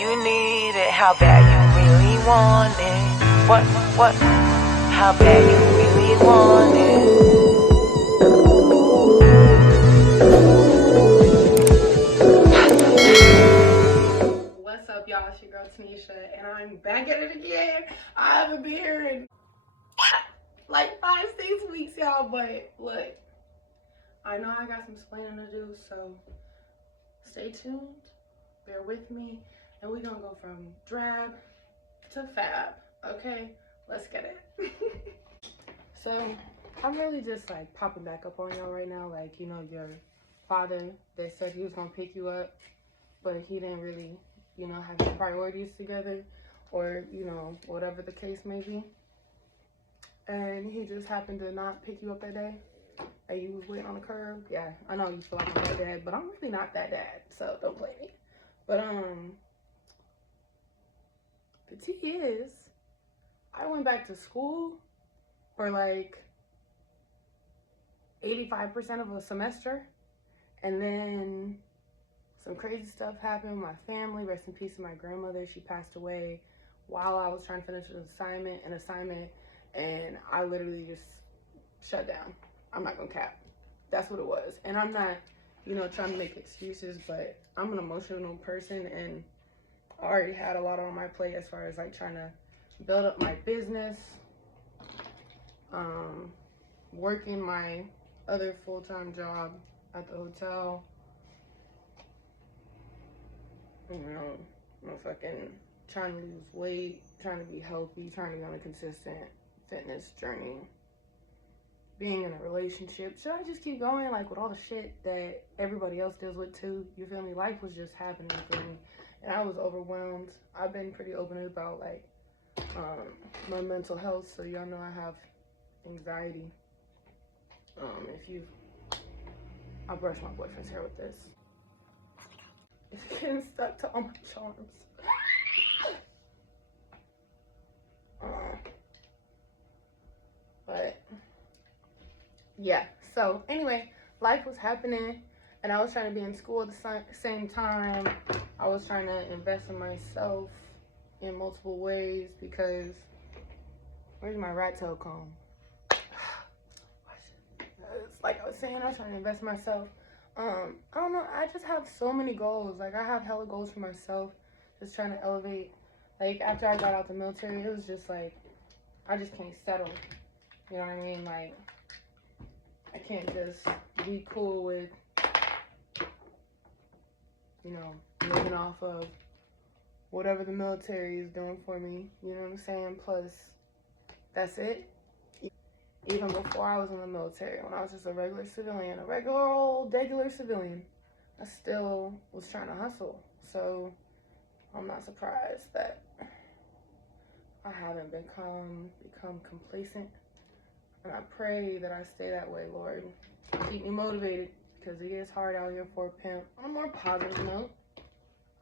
you need it, how bad you really want it. What, how bad you really want it. What's up, y'all? It's your girl Tanisha, and I'm back at it again. I haven't been here in like 5-6 weeks, y'all, but look, I know I got some explaining to do, so stay tuned, bear with me, and we're gonna go from drab to fab, okay? Let's get it. So I'm really just like popping back up on y'all right now, like, you know, your father that said he was gonna pick you up, but he didn't really, you know, have his priorities together, or, you know, whatever the case may be. And he just happened to not pick you up that day, and you was waiting on the curb. Yeah, I know you feel like I'm that dad, but I'm really not that dad, so don't blame me. But the tea is, I went back to school for like 85% of a semester, and then some crazy stuff happened. My family, rest in peace to my grandmother, she passed away while I was trying to finish an assignment, and I literally just shut down. I'm not gonna cap. That's what it was. And I'm not, you know, trying to make excuses, but I'm an emotional person, and I already had a lot on my plate as far as like trying to build up my business, working my other full-time job at the hotel, you know, fucking trying to lose weight, trying to be healthy, trying to be on a consistent fitness journey, being in a relationship. Should I just keep going, like, with all the shit that everybody else deals with too? You feel me? Life was just happening for me, and I was overwhelmed. I've been pretty open about, like, my mental health, so y'all know I have anxiety. I'll brush my boyfriend's hair with this. It's getting stuck to all my charms. But yeah, so anyway, life was happening, and I was trying to be in school at the same time. I was trying to invest in myself in multiple ways, because where's my rat tail comb? It's like I was saying, I was trying to invest in myself. I don't know, I just have so many goals. Like, I have hella goals for myself, just trying to elevate. Like, after I got out the military, it was just like, I just can't settle. You know what I mean? Like, I can't just be cool with, you know, living off of whatever the military is doing for me. You know what I'm saying? Plus, that's it. Even before I was in the military, when I was just a regular civilian, a regular civilian, I still was trying to hustle. So I'm not surprised that I haven't become complacent. And I pray that I stay that way, Lord. Keep me motivated, because it is hard out here for a pimp. On a more positive note,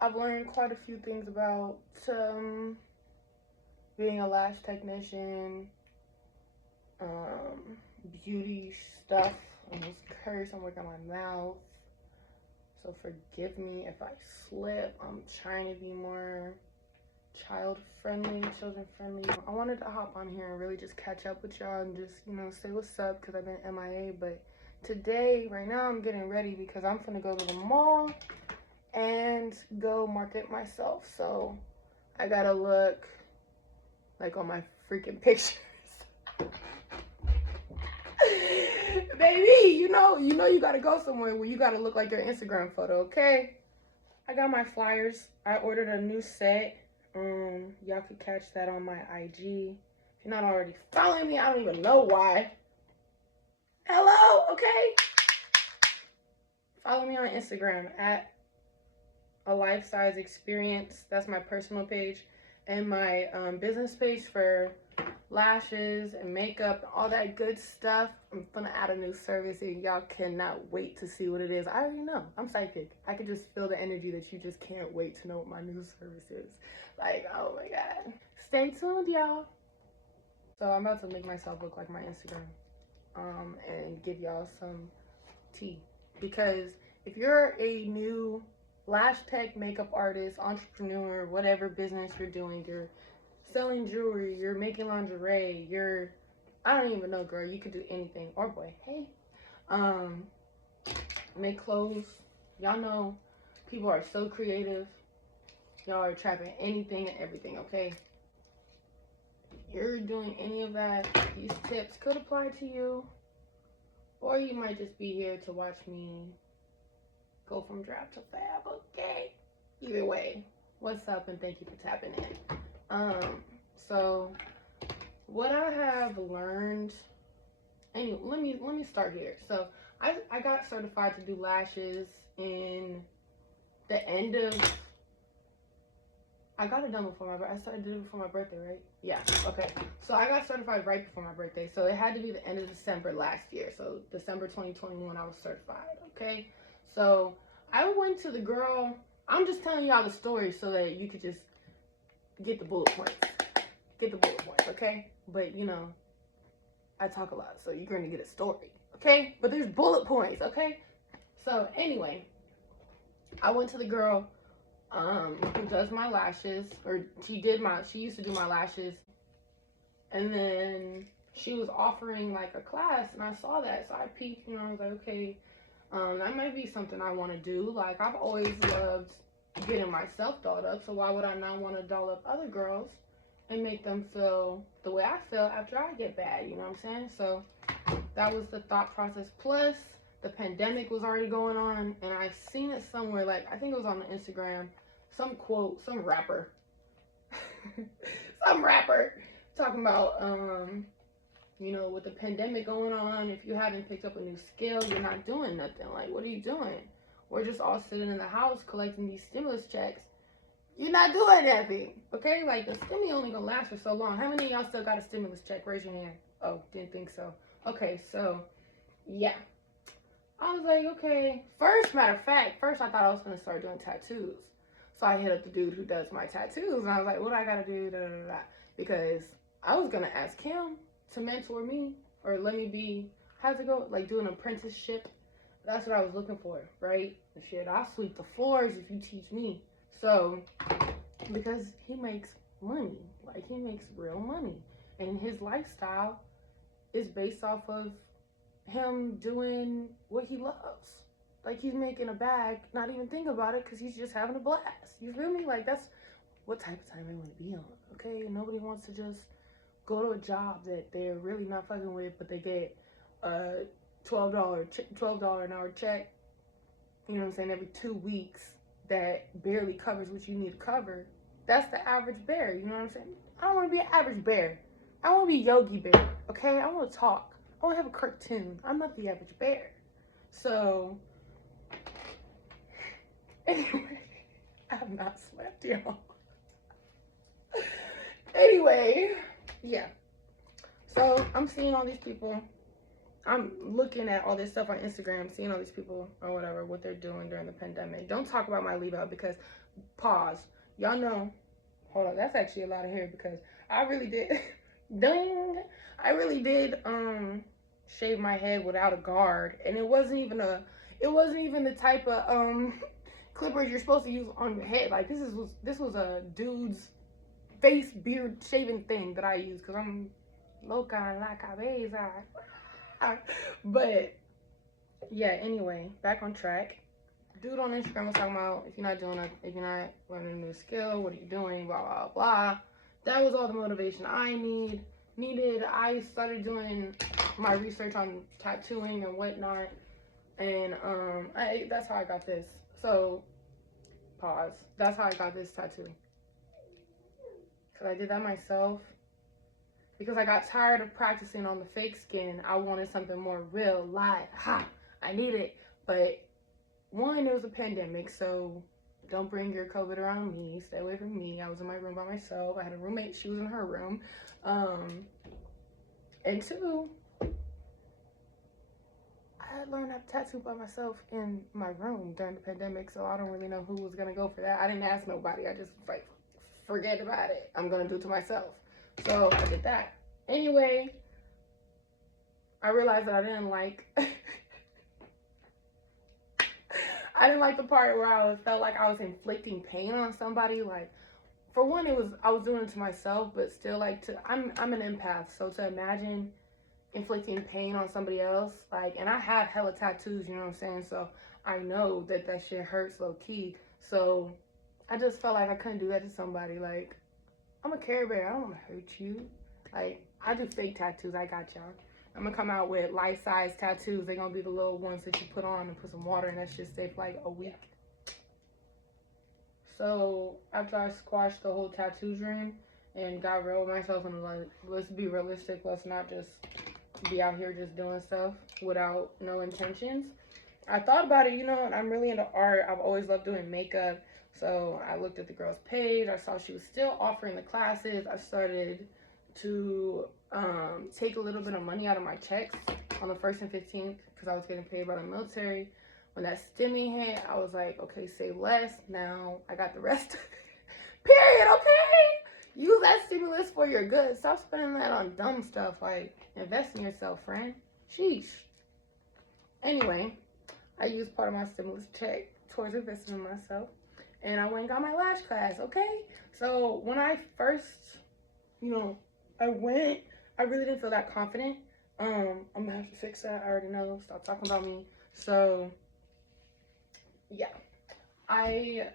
I've learned quite a few things about being a lash technician, beauty stuff. I almost cursed. I'm working on my mouth, so forgive me if I slip. I'm trying to be more children-friendly. I wanted to hop on here and really just catch up with y'all and just, you know, say what's up, because I've been MIA. But today, right now, I'm getting ready because I'm finna go to the mall and go market myself. So I gotta look like on my freaking pictures. Baby, you know you gotta go somewhere where you gotta look like your Instagram photo, okay? I got my flyers. I ordered a new set. Y'all could catch that on my IG. If you're not already following me, I don't even know why. Hello, okay? Follow me on Instagram at A Life Size Experience. That's my personal page. And my business page for lashes and makeup, all that good stuff. I'm gonna add a new service, and y'all cannot wait to see what it is. I already know. I'm psychic. I can just feel the energy that you just can't wait to know what my new service is. Like, oh my God. Stay tuned, y'all. So I'm about to make myself look like my Instagram, and give y'all some tea. Because if you're a new lash tech, makeup artist, entrepreneur, whatever business you're doing, you're selling jewelry, you're making lingerie, you're, I don't even know, girl, you could do anything, or boy, hey, make clothes. Y'all know people are so creative. Y'all are trapping anything and everything, okay? You're doing any of that, these tips could apply to you, or you might just be here to watch me go from drab to fab, okay? Either way, what's up, and thank you for tapping in. So what I have learned, anyway, let me start here. So I got certified to do lashes in the end of, I got it done before my birthday. I did it before my birthday, right? Yeah, okay. So I got certified right before my birthday. So it had to be the end of December last year. So December 2021, I was certified, okay? So I went to the girl, I'm just telling y'all the story so that you could just get the bullet points. Get the bullet points, okay? But, you know, I talk a lot, so you're going to get a story, okay? But there's bullet points, okay? So anyway, I went to the girl who does my lashes, or she used to do my lashes, and then she was offering like a class, and I saw that, so I peeked, and I was like, okay, that might be something I want to do. Like, I've always loved getting myself dolled up, so why would I not want to doll up other girls and make them feel the way I feel after I get bad, you know what I'm saying? So that was the thought process. Plus, the pandemic was already going on, and I seen it somewhere, like, I think it was on the Instagram, some quote, some rapper, some rapper talking about, you know, with the pandemic going on, if you haven't picked up a new skill, you're not doing nothing. Like, what are you doing? We're just all sitting in the house collecting these stimulus checks. You're not doing nothing, okay? Like, the stimmy only gonna last for so long. How many of y'all still got a stimulus check? Raise your hand. Oh, didn't think so. Okay, so, yeah. I was like, okay. Matter of fact, first I thought I was gonna start doing tattoos. So I hit up the dude who does my tattoos, and I was like, what do I gotta do? Da, da, da, da. Because I was gonna ask him to mentor me, or let me be, how's it go? Like, do an apprenticeship. That's what I was looking for, right? And shit, I'll sweep the floors if you teach me. So, because he makes money, like, he makes real money, and his lifestyle is based off of him doing what he loves. Like, he's making a bag, not even thinking about it, because he's just having a blast. You feel me? Like, that's what type of time I want to be on, okay? Nobody wants to just go to a job that they're really not fucking with, but they get a $12 an hour check, you know what I'm saying, every 2 weeks, that barely covers what you need to cover. That's the average bear, you know what I'm saying? I don't want to be an average bear. I want to be Yogi Bear, okay? I want to talk. I want to have a cartoon. I'm not the average bear. So, anyway, I have not slept, y'all. Anyway, yeah. So, I'm seeing all these people. I'm looking at all this stuff on Instagram, seeing all these people or whatever, what they're doing during the pandemic. Don't talk about my leave out, because, pause. Y'all know, hold on, that's actually a lot of hair, because I really did, ding, I really did shave my head without a guard, and it wasn't even the type of clippers you're supposed to use on your head. Like, this was a dude's face beard shaving thing that I use, because I'm loca en la cabeza. But yeah, anyway, back on track. Dude on Instagram was talking about, if you're not learning a new skill, what are you doing, blah blah blah. That was all the motivation I needed. I started doing my research on tattooing and whatnot, and that's how I got this. So, pause. That's how I got this tattoo, because I did that myself. Because I got tired of practicing on the fake skin. I wanted something more real, live. Ha! I need it. But one, it was a pandemic, so don't bring your COVID around me. Stay away from me. I was in my room by myself. I had a roommate. She was in her room. And two, I had learned how to tattoo by myself in my room during the pandemic, so I don't really know who was going to go for that. I didn't ask nobody. I just, like, forget about it. I'm going to do it to myself. So I did that. Anyway, I realized that I didn't like I didn't like the part where felt like I was inflicting pain on somebody. Like, for one, I was doing it to myself, but still, like, I'm an empath, so to imagine inflicting pain on somebody else, like, and I have hella tattoos, you know what I'm saying? So I know that shit hurts low key. So I just felt like I couldn't do that to somebody. Like, I'm a Care Bear. I don't want to hurt you. Like, I do fake tattoos. I got y'all. I'm gonna come out with life-size tattoos. They're gonna be the little ones that you put on and put some water in. That shit stay for like a week. So after I squashed the whole tattoo dream and got real with myself and like, let's be realistic. Let's not just be out here just doing stuff without no intentions. I thought about it, you know, and I'm really into art. I've always loved doing makeup. So I looked at the girl's page. I saw she was still offering the classes. I started to take a little bit of money out of my checks on the 1st and 15th because I was getting paid by the military. When that stimmy hit, I was like, okay, save less. Now I got the rest. Period, okay? Use that stimulus for your good. Stop spending that on dumb stuff. Like, invest in yourself, friend. Sheesh. Anyway, I used part of my stimulus check towards investing in myself. And I went and got my lash class, okay? So when I first, you know, I went, I really didn't feel that confident. I'm gonna have to fix that. I already know. Stop talking about me. So, yeah. I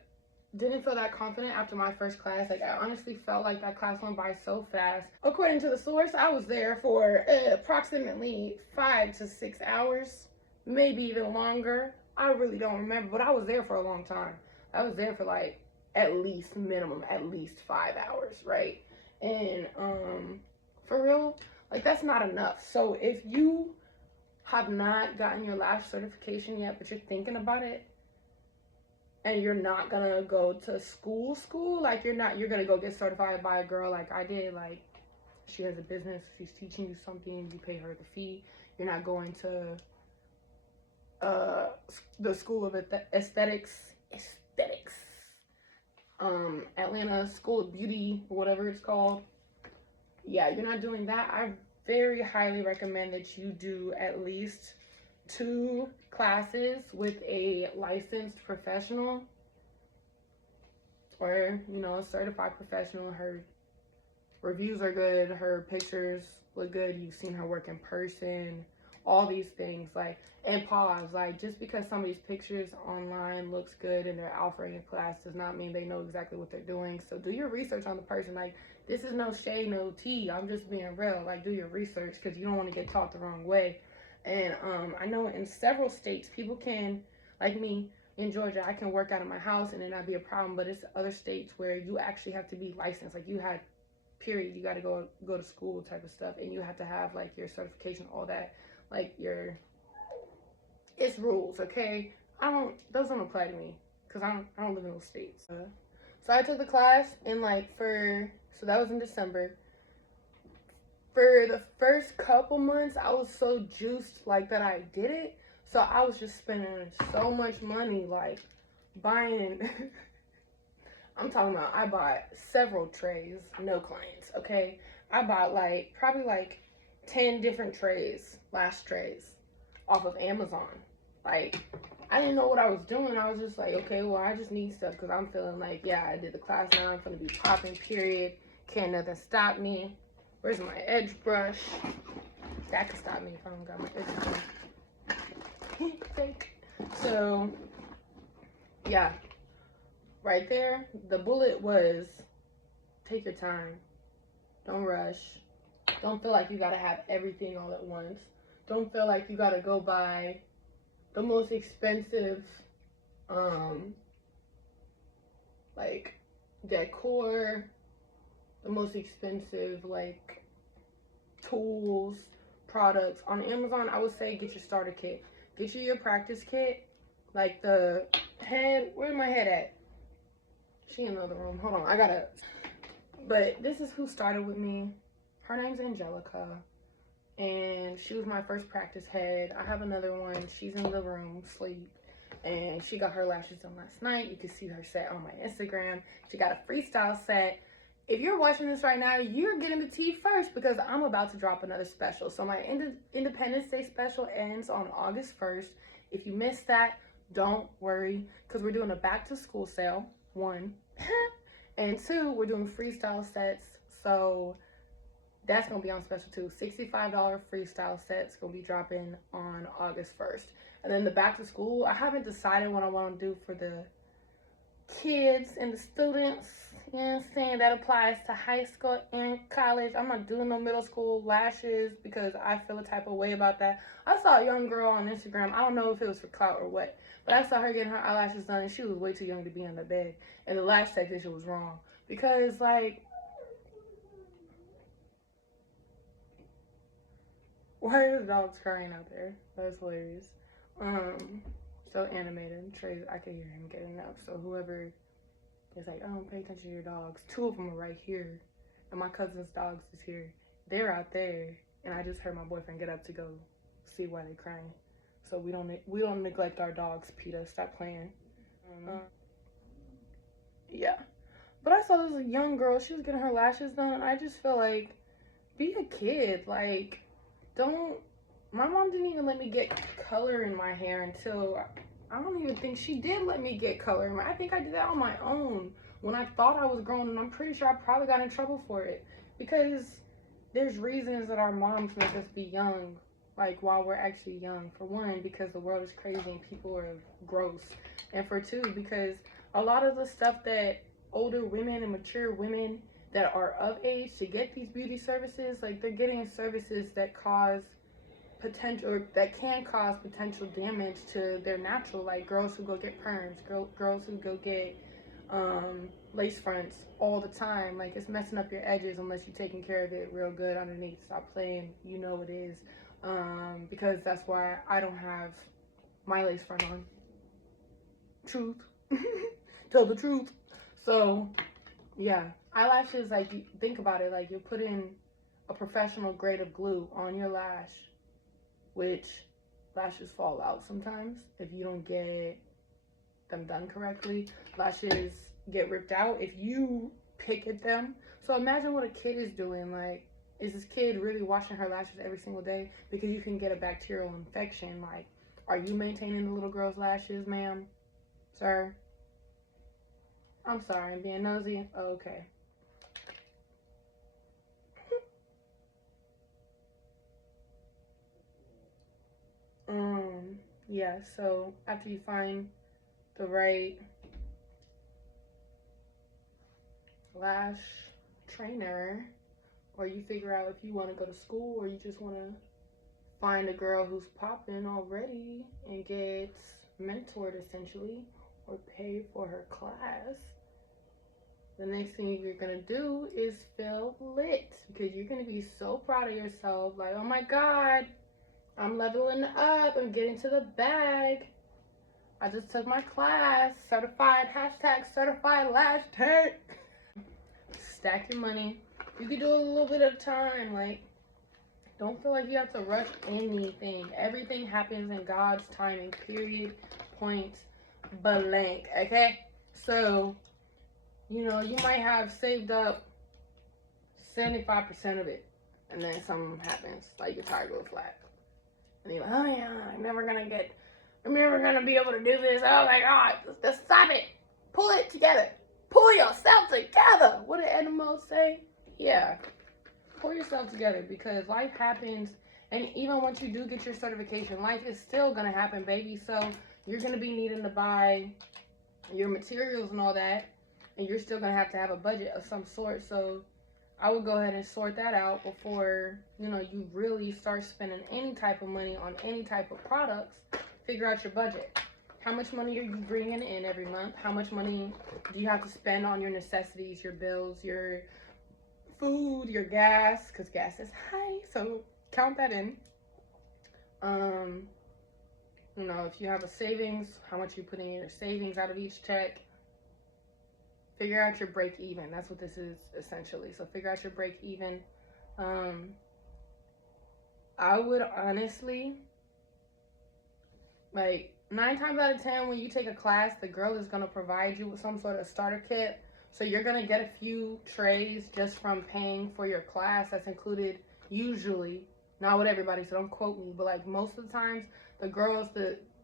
didn't feel that confident after my first class. Like, I honestly felt like that class went by so fast. According to the source, I was there for approximately 5 to 6 hours, maybe even longer. I really don't remember, but I was there for a long time. I was there for like at least 5 hours, right? And for real, like, that's not enough. So if you have not gotten your lash certification yet, but you're thinking about it, and you're not gonna go to school, like, you're gonna go get certified by a girl like I did. Like, she has a business, she's teaching you something, you pay her the fee. You're not going to the School of Aesthetics, Atlanta School of Beauty, whatever it's called. Yeah, you're not doing that. I very highly recommend that you do at least 2 classes with a licensed professional, or, you know, a certified professional. Her reviews are good, her pictures look good, you've seen her work in person, all these things. Like, and pause, like, just because somebody's pictures online looks good and they're offering a class does not mean they know exactly what they're doing. So do your research on the person. Like, this is no shade, no tea, I'm just being real. Like, do your research, because you don't want to get taught the wrong way. And I know in several states people can, like me in Georgia, I can work out of my house and it not be a problem, but it's other states where you actually have to be licensed. Like, you had, period, you got to go to school type of stuff, and you have to have like your certification, all that. Like, it's rules, okay? Those don't apply to me because I don't live in those states. So I took the class in so that was in December. For the first couple months, I was so juiced, like, that I did it. So I was just spending so much money, like, buying. I'm talking about, I bought several trays, no clients, okay? I bought probably 10 different trays, lash trays, off of Amazon. Like, I didn't know what I was doing. I was just like, okay, well, I just need stuff because I'm feeling like, yeah, I did the class now. I'm going to be popping, period. Can't nothing stop me. Where's my edge brush? That could stop me if I don't got my edge brush. Fake. So, yeah. Right there, the bullet was, take your time. Don't rush. Don't feel like you gotta have everything all at once. Don't feel like you gotta go buy the most expensive, like, decor, the most expensive, like, tools, products. On Amazon, I would say get your starter kit. Get you your practice kit. Like, the head, where's my head at? She in another room. Hold on, but this is who started with me. Her name's Angelica, and she was my first practice head. I have another one. She's in the room, sleep, and she got her lashes done last night. You can see her set on my Instagram. She got a freestyle set. If you're watching this right now, you're getting the tea first because I'm about to drop another special. So my Independence Day special ends on August 1st. If you missed that, don't worry, because we're doing a back to school sale, one. And two, we're doing freestyle sets. So that's going to be on special too. $65 freestyle sets going to be dropping on August 1st. And then the back to school, I haven't decided what I want to do for the kids and the students. You know what I'm saying? That applies to high school and college. I'm not doing no middle school lashes because I feel a type of way about that. I saw a young girl on Instagram. I don't know if it was for clout or what, but I saw her getting her eyelashes done and she was way too young to be in the bed. And the lash technician was wrong. Because, like, why are the dogs crying out there? That's hilarious. So animated. Trey, I can hear him getting up. So whoever is like, oh, pay attention to your dogs. Two of them are right here. And my cousin's dogs is here. They're out there. And I just heard my boyfriend get up to go see why they're crying. So we don't neglect our dogs, Peter. Stop playing. Yeah. But I saw this young girl. She was getting her lashes done. I just feel like, be a kid. Like, don't. My mom didn't even let me get color in my hair until, I don't even think she did let me get color in my, I think I did that on my own when I thought I was grown, and I'm pretty sure I probably got in trouble for it, because there's reasons that our moms make us be young, like while we're actually young. For one, because the world is crazy and people are gross, and for two, because a lot of the stuff that older women and mature women that are of age to get these beauty services, like they're getting services that cause potential, or that can cause potential damage to their natural, like girls who go get perms, girls who go get lace fronts all the time. Like, it's messing up your edges unless you're taking care of it real good underneath. Stop playing, you know it is. Because that's why I don't have my lace front on. Truth. Tell the truth. So yeah, eyelashes, like, think about it, like you're putting a professional grade of glue on your lash, which lashes fall out sometimes if you don't get them done correctly. Lashes get ripped out if you pick at them. So imagine what a kid is doing. Like, is this kid really washing her lashes every single day? Because you can get a bacterial infection. Like, are you maintaining the little girl's lashes, ma'am? Sir? I'm sorry, I'm being nosy. Oh, okay. Yeah, so after you find the right lash trainer, or you figure out if you want to go to school, or you just want to find a girl who's popping already and get mentored essentially, or pay for her class, the next thing you're gonna do is feel lit, because you're gonna be so proud of yourself. Like, oh my god, I'm leveling up, I'm getting to the bag. I just took my class, certified, #certified lash tech. Stack your money. You can do it a little bit at a time. Like, don't feel like you have to rush anything. Everything happens in God's timing, period, point blank, okay? So, you know, you might have saved up 75% of it, and then something happens, like your tire goes flat. And you're like, oh yeah, I'm never gonna be able to do this. Oh my god, just stop it. Pull it together. Pull yourself together. What did animals say? Yeah. Pull yourself together, because life happens, and even once you do get your certification, life is still gonna happen, baby. So you're gonna be needing to buy your materials and all that, and you're still gonna have to have a budget of some sort. So I would go ahead and sort that out before, you know, you really start spending any type of money on any type of products. Figure out your budget. How much money are you bringing in every month? How much money do you have to spend on your necessities, your bills, your food, your gas, because gas is high, so count that in. You know, if you have a savings, how much you put in your savings out of each check. Figure out your break even. That's what this is essentially. So figure out your break even. I would honestly, like, 9 times out of 10 when you take a class, the girl is going to provide you with some sort of starter kit. So you're going to get a few trays just from paying for your class. That's included usually, not with everybody, so don't quote me, but like most of the times the girls,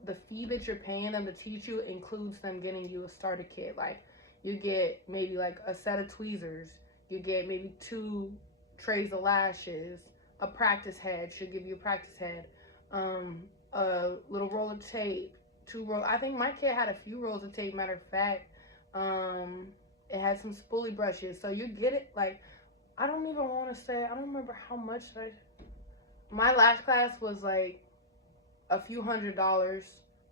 the fee that you're paying them to teach you includes them getting you a starter kit. Like, you get maybe like a set of tweezers, you get maybe 2 trays of lashes, a practice head, she'll give you a practice head, a little roll of tape, 2 rolls. I think my kit had a few rolls of tape, matter of fact. It had some spoolie brushes, so you get it. Like, I don't even want to say, I don't remember how much my last class was like a few $100s.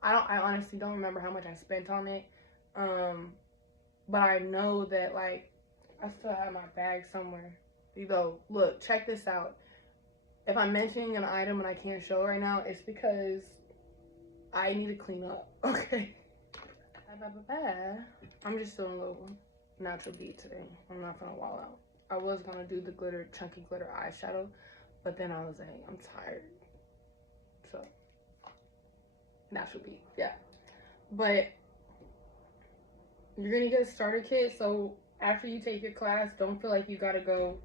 I honestly don't remember how much I spent on it. But I know that, like, I still have my bag somewhere. You go, look, check this out. If I'm mentioning an item and I can't show right now, it's because I need to clean up, okay? I'm just doing a little natural beat today. I'm not gonna wall out. I was gonna do the glitter, chunky glitter eyeshadow, but then I was like, I'm tired. So, natural beat, yeah. But you're gonna get a starter kit, so after you take your class, don't feel like you gotta go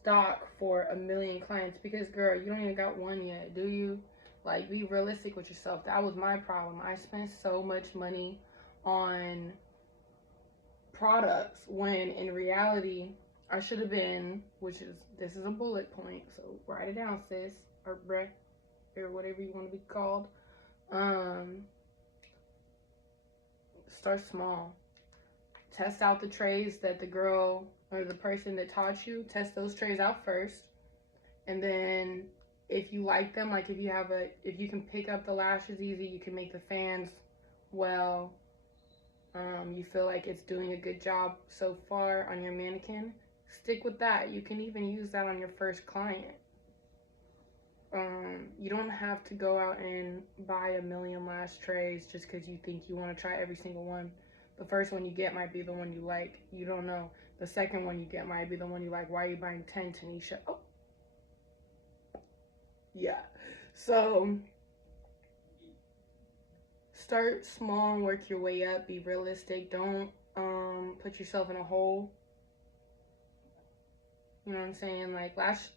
stock for 1,000,000 clients, because girl, you don't even got one yet, do you? Like, be realistic with yourself. That was my problem. I spent so much money on products when in reality I should have been, this is a bullet point, so write it down, sis, or bruh, or whatever you want to be called. Start small. Test out the trays that the girl or the person that taught you, test those trays out first. And then if you like them, like if you can pick up the lashes easy, you can make the fans well, you feel like it's doing a good job so far on your mannequin, stick with that. You can even use that on your first client. You don't have to go out and buy 1,000,000 lash trays just because you think you want to try every single one. The first one you get might be the one you like. You don't know. The second one you get might be the one you like. Why are you buying 10, Tanisha? Oh. Yeah. So, start small and work your way up. Be realistic. Don't put yourself in a hole. You know what I'm saying? Like, lash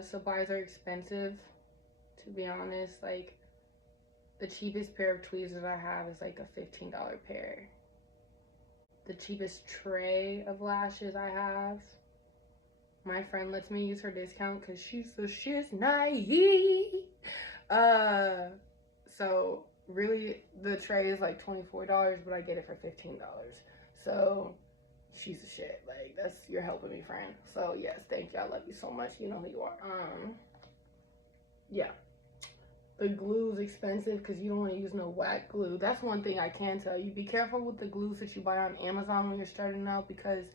supplies are expensive, to be honest. Like, the cheapest pair of tweezers I have is like a $15 pair. The cheapest tray of lashes I have, my friend lets me use her discount because she's naive. So really the tray is like $24, but I get it for $15. So she's a shit. Like, you're helping me, friend. So yes, thank you. I love you so much. You know who you are. Yeah. The glue is expensive because you don't want to use no whack glue. That's one thing I can tell you. Be careful with the glues that you buy on Amazon when you're starting out, because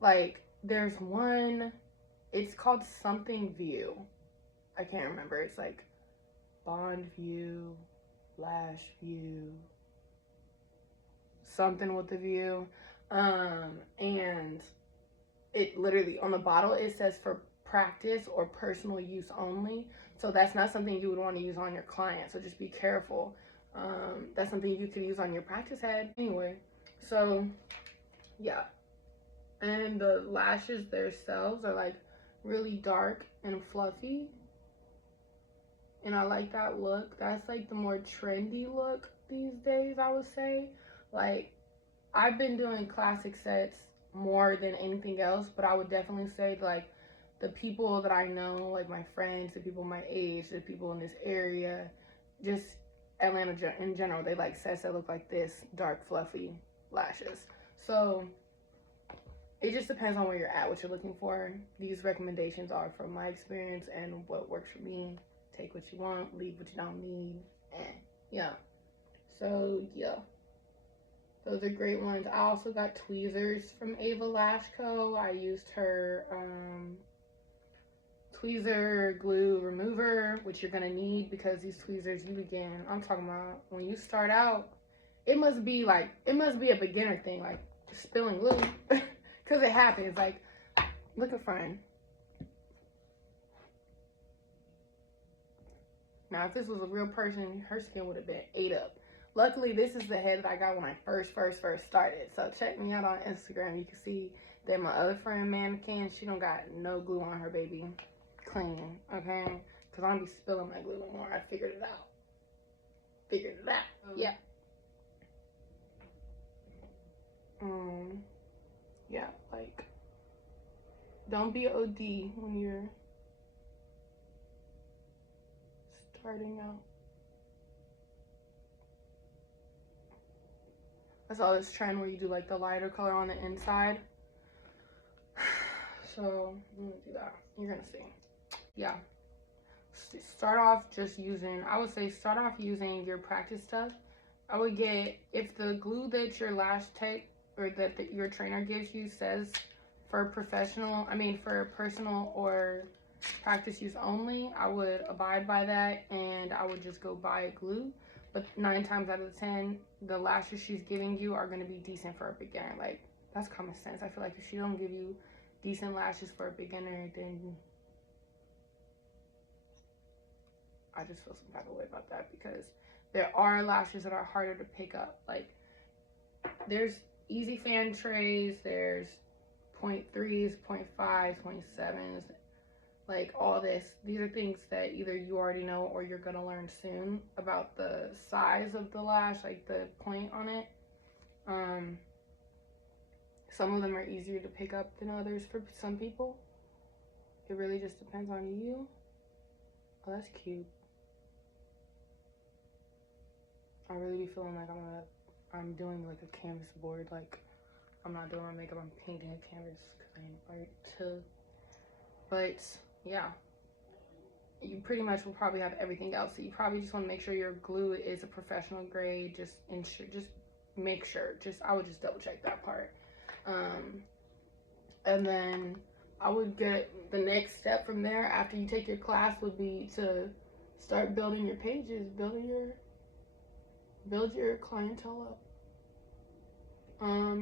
like, there's one, it's called something View. I can't remember. It's like Bond View, Lash View, something with the view. And it literally, on the bottle, it says for practice or personal use only. So that's not something you would want to use on your client. So just be careful. That's something you could use on your practice head anyway. So yeah. And the lashes themselves are like really dark and fluffy. And I like that look. That's like the more trendy look these days, I would say. Like, I've been doing classic sets more than anything else, but I would definitely say, like, the people that I know, like my friends, the people my age, the people in this area, just Atlanta in general, they like sets that look like this, dark, fluffy lashes. So it just depends on where you're at, what you're looking for. These recommendations are from my experience and what works for me. Take what you want, leave what you don't need, and yeah. So yeah, those are great ones. I also got tweezers from Ava Lash Co. I used her tweezer glue remover, which you're gonna need because these tweezers, I'm talking about when you start out, it must be a beginner thing, like spilling glue, because it happens. Like, look at friend. Now, if this was a real person, her skin would have been ate up. Luckily, this is the head that I got when I first started. So check me out on Instagram. You can see that my other friend, Mannequin, she don't got no glue on her, baby. Clean, okay? because I'm gonna be spilling my glue no more. I figured it out. Yeah. Yeah, like, don't be OD when you're starting out. I saw this trend where you do like the lighter color on the inside. So I'm gonna do that. You're gonna see. Yeah. Start off just using, I would say start off using your practice stuff. I would get, if the glue that your lash tech or that your trainer gives you says for professional, for personal or practice use only, I would abide by that and I would just go buy glue. But 9 times out of 10, the lashes she's giving you are going to be decent for a beginner. Like, that's common sense. I feel like if she don't give you decent lashes for a beginner, then I just feel some type of way about that, because there are lashes that are harder to pick up. Like, there's easy fan trays, there's 0.3s, 0.5s, 0.7s, like all this. These are things that either you already know or you're gonna learn soon about the size of the lash, like the point on it. Some of them are easier to pick up than others for some people. It really just depends on you. Oh, that's cute. I really be feeling like I'm doing like a canvas board. Like, I'm not doing my makeup, I'm painting a canvas because I ain't right to. But yeah, you pretty much will probably have everything else. So you probably just want to make sure your glue is a professional grade. Just ensure, just make sure. I would just double check that part. And then I would get the next step from there after you take your class would be to start building your pages, build your clientele up.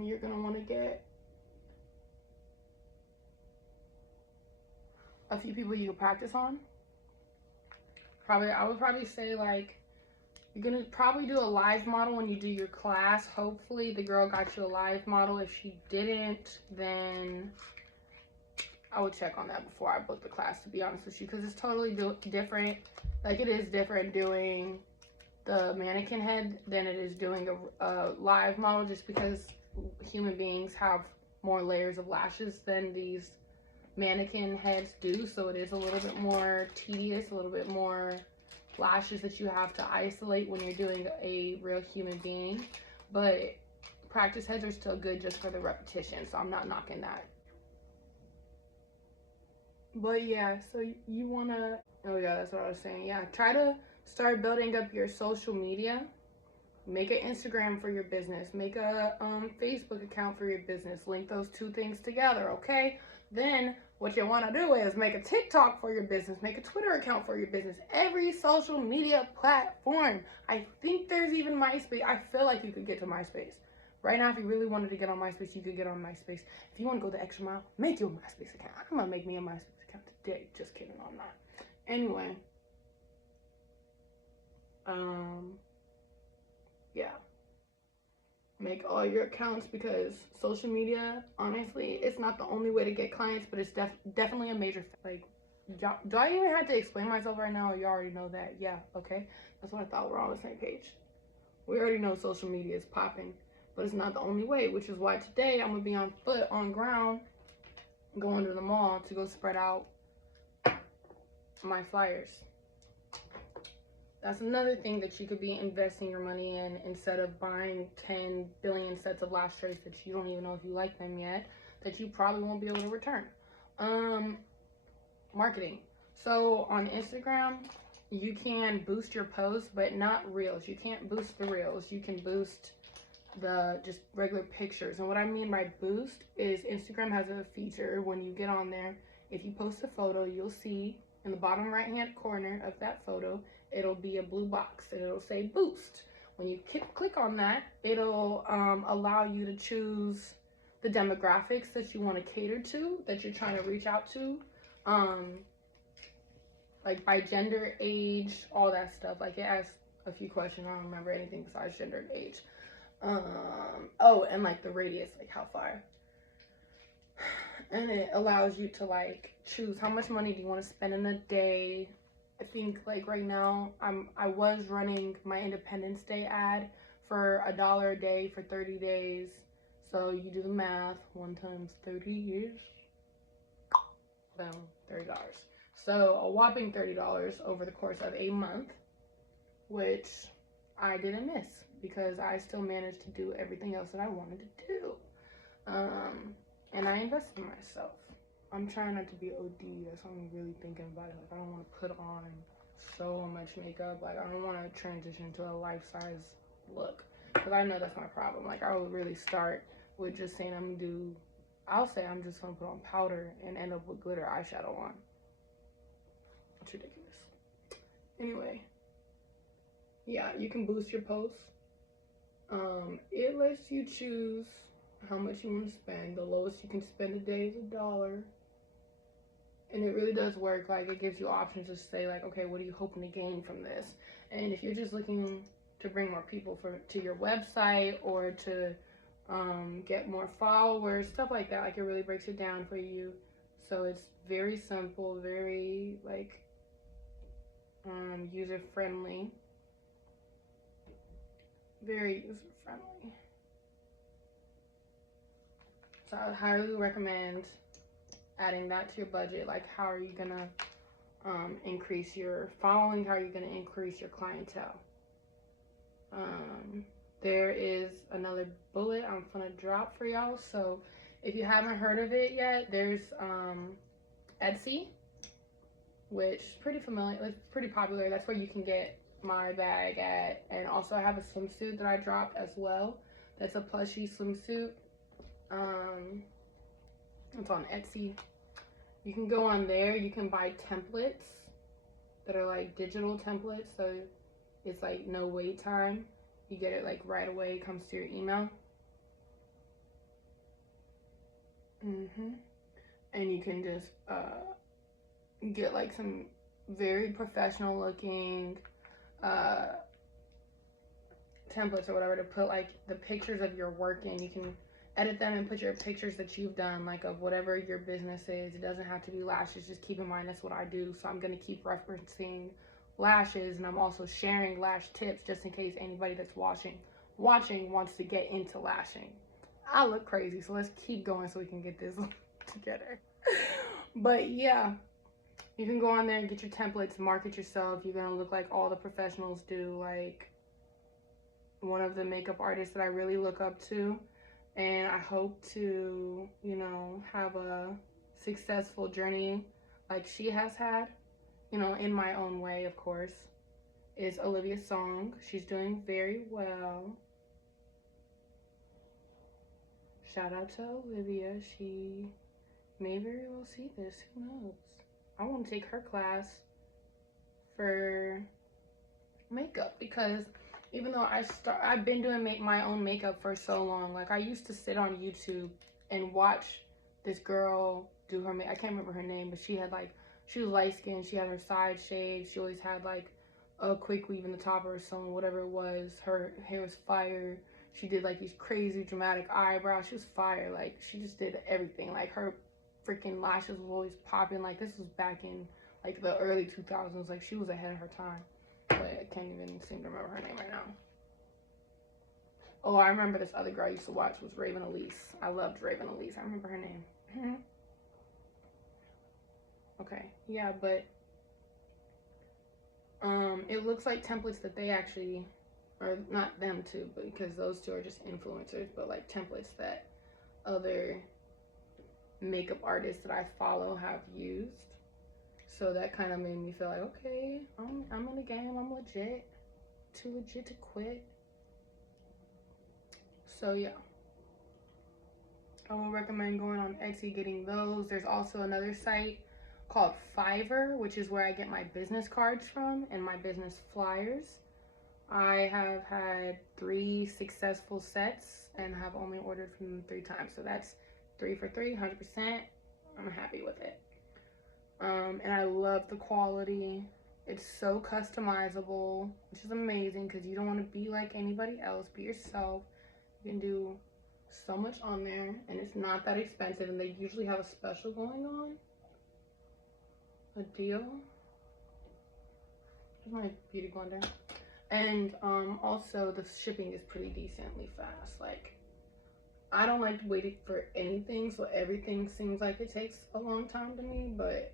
You're gonna want to get a few people you can practice on. I would probably say, like, you're gonna probably do a live model when you do your class. Hopefully the girl got you a live model. If she didn't, then I would check on that before I book the class, to be honest with you, because it's totally different. Like, it is different doing the mannequin head than it is doing a live model, just because human beings have more layers of lashes than these mannequin heads do. So it is a little bit more tedious, a little bit more lashes that you have to isolate when you're doing a real human being. But practice heads are still good just for the repetition, so I'm not knocking that. But yeah, so you wanna, oh yeah, that's what I was saying. Yeah, try to start building up your social media. Make an Instagram for your business. Make a Facebook account for your business. Link those two things together, okay? Then what you want to do is make a TikTok for your business. Make a Twitter account for your business. Every social media platform. I think there's even MySpace. I feel like you could get to MySpace. Right now, if you really wanted to get on MySpace, you could get on MySpace. If you want to go the extra mile, make your MySpace account. I'm going to make me a MySpace account today. Just kidding on that. Anyway. Yeah. Make all your accounts, because social media, honestly, it's not the only way to get clients, but it's definitely a major, like, do I even have to explain myself right now, or you already know that? Yeah, okay, that's what I thought. We're all on the same page. We already know social media is popping, but it's not the only way, which is why today I'm gonna be on foot, on ground, going to the mall to go spread out my flyers. That's another thing that you could be investing your money in, instead of buying 10 billion sets of lash trays that you don't even know if you like them yet, that you probably won't be able to return. Marketing. So on Instagram, you can boost your posts, but not reels. You can't boost the reels. You can boost the just regular pictures. And what I mean by boost is Instagram has a feature when you get on there. If you post a photo, you'll see in the bottom right hand corner of that photo, it'll be a blue box and it'll say boost. When you click on that, it'll allow you to choose the demographics that you want to cater to, that you're trying to reach out to, like by gender, age, all that stuff. Like, it asks a few questions. I don't remember anything besides gender and age. Oh, and like the radius, like how far. And it allows you to like choose how much money do you want to spend in a day, I think like right now I was running my Independence Day ad for $1 a day for 30 days. So you do the math, 1 times 30 is boom, $30. So a whopping $30 over the course of a month, which I didn't miss because I still managed to do everything else that I wanted to do. And I invested in myself. I'm trying not to be OD. That's what I'm really thinking about it. Like, I don't want to put on so much makeup. Like, I don't want to transition to a life-size look. Because I know that's my problem. Like, I would really start with just saying I'll say I'm just going to put on powder and end up with glitter eyeshadow on. It's ridiculous. Anyway. Yeah, you can boost your posts. It lets you choose how much you want to spend. The lowest you can spend a day is $1. And it really does work. Like, it gives you options to say, like, okay, what are you hoping to gain from this? And if you're just looking to bring more people to your website or to get more followers, stuff like that, like, it really breaks it down for you. So it's very simple, very like user friendly. Very user friendly. So I highly recommend adding that to your budget. Like, how are you gonna increase your following? How are you gonna increase your clientele? There is another bullet I'm gonna drop for y'all. So if you haven't heard of it yet, there's Etsy, which is pretty familiar. It's pretty popular. That's where you can get my bag at. And also I have a swimsuit that I dropped as well. That's a plushy swimsuit. It's on Etsy. You can go on there. You can buy templates that are like digital templates. So it's like no wait time. You get it like right away. It comes to your email. And you can just get like some very professional looking templates or whatever to put like the pictures of your work in. You can edit them and put your pictures that you've done, like of whatever your business is. It doesn't have to be lashes. Just keep in mind that's what I do. So I'm going to keep referencing lashes, and I'm also sharing lash tips just in case anybody that's watching wants to get into lashing. I look crazy, so let's keep going so we can get this together. But yeah, you can go on there and get your templates, market yourself. You're gonna look like all the professionals do. Like one of the makeup artists that I really look up to, and I hope to, you know, have a successful journey like she has had, you know, in my own way, of course, is Olivia Song. She's doing very well. Shout out to Olivia. She may very well see this. Who knows? I want to take her class for makeup because even though I've been doing my own makeup for so long. Like, I used to sit on YouTube and watch this girl do her makeup. I can't remember her name, but she was light skinned. She had her side shaved. She always had like a quick weave in the top of her sewing, whatever it was. Her hair was fire. She did like these crazy dramatic eyebrows. She was fire. Like, she just did everything. Like, her freaking lashes was always popping. Like, this was back in like the early 2000s. Like, she was ahead of her time. But I can't even seem to remember her name right now. Oh, I remember this other girl I used to watch was Raven Elise. I loved Raven Elise. I remember her name. Okay, yeah, but it looks like templates that they actually, or not them too, but because those two are just influencers, but like templates that other makeup artists that I follow have used. So that kind of made me feel like, okay, I'm in the game. I'm legit. Too legit to quit. So yeah, I will recommend going on Etsy, getting those. There's also another site called Fiverr, which is where I get my business cards from and my business flyers. I have had 3 successful sets and have only ordered from them 3 times. So that's 3 for 3, 100%. I'm happy with it. And I love the quality. It's so customizable, which is amazing because you don't want to be like anybody else. Be yourself. You can do so much on there, and it's not that expensive, and they usually have a special going on, a deal. my beauty blender. And also the shipping is pretty decently fast. Like, I don't like waiting for anything, so everything seems like it takes a long time to me, but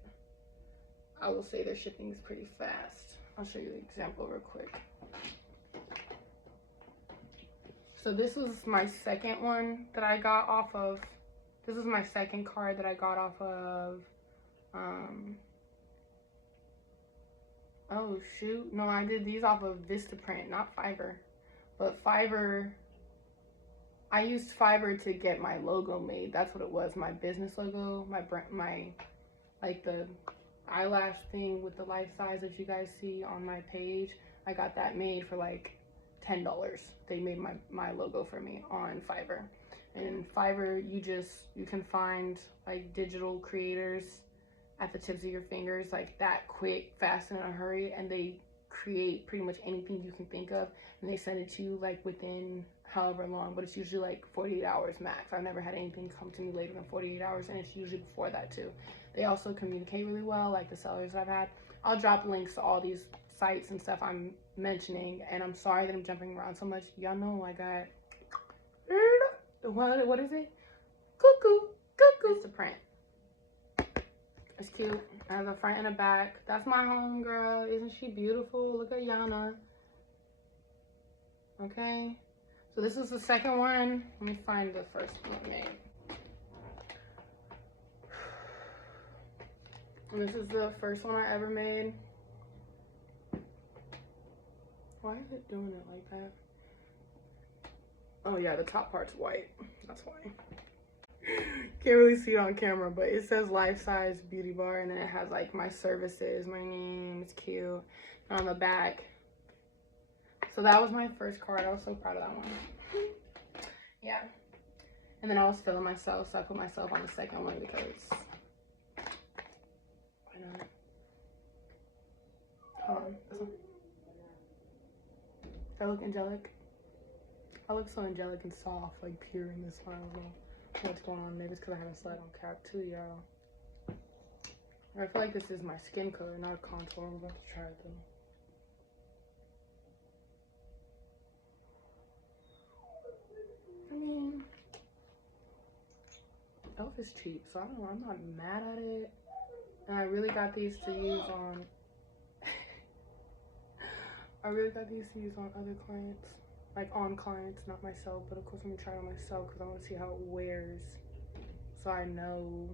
I will say their shipping is pretty fast. I'll show you the example real quick. So this was my second one that I got off of, this is my second card that I got off of, oh shoot, no, I did these off of Vistaprint, not Fiverr. But Fiverr, I used Fiverr to get my logo made. That's what it was, my business logo, my like the eyelash thing with the life size that you guys see on my page. I got that made for like $10. They made my logo for me on Fiverr. And in Fiverr, you can find like digital creators at the tips of your fingers, like that quick, fast, and in a hurry, and they create pretty much anything you can think of, and they send it to you like within however long, but it's usually like 48 hours max. I've never had anything come to me later than 48 hours, and it's usually before that too. They also communicate really well, like the sellers I've had. I'll drop links to all these sites and stuff I'm mentioning, and I'm sorry that I'm jumping around so much. Y'all know I got, what is it? Cuckoo. It's a print. It's cute. It has a front and a back. That's my home girl. Isn't she beautiful? Look at Yana. Okay. So this is the second one. Let me find the first one I made. And this is the first one I ever made. Why is it doing it like that? Oh yeah, the top part's white. That's why. Can't really see it on camera, but it says Life Size Beauty Bar, and then it has like my services, my name. It's cute. And on the back. So that was my first card. I was so proud of that one. Yeah. And then I was feeling myself, so I put myself on the second one because why not? Hold on. This one. Do I look angelic? I look so angelic and soft, like pure in this smile. What's going on? Maybe it's because I haven't slide on cap too, y'all. I feel like this is my skin color, not a contour. I'm about to try it though. I mean, e.l.f. is cheap, so I don't know. I'm not mad at it. And I really got these to use on. I really got these to use on other clients. Like on clients, not myself, but of course I'm gonna try it on myself because I want to see how it wears, so I know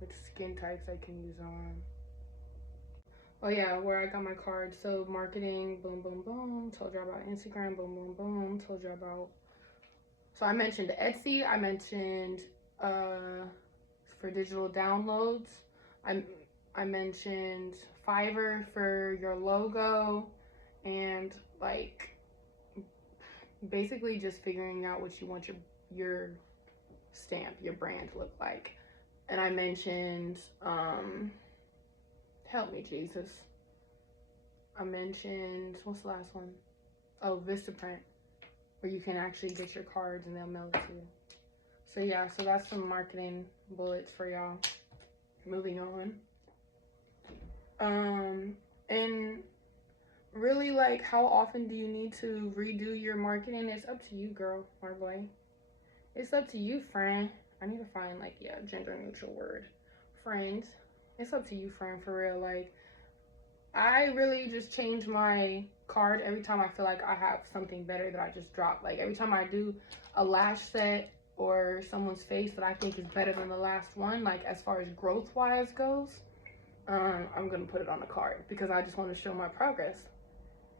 which skin types I can use on. Oh yeah, where I got my card. So marketing, boom, boom, boom. Told you about Instagram, boom, boom, boom. Told you about. So I mentioned Etsy. I mentioned for digital downloads. I mentioned Fiverr for your logo, and like. Basically just figuring out what you want your stamp, your brand to look like. And I mentioned help me Jesus, I mentioned, what's the last one? Oh, Vistaprint, where you can actually get your cards and they'll mail it to you. So yeah, so that's some marketing bullets for y'all. Moving on. And really, like, how often do you need to redo your marketing? It's up to you, girl or boy. It's up to you, friend. I need to find, like, yeah, gender neutral word. Friends. It's up to you, friend, for real. Like, I really just change my card every time I feel like I have something better that I just dropped. Like, every time I do a lash set or someone's face that I think is better than the last one, like, as far as growth-wise goes, I'm gonna put it on the card because I just want to show my progress.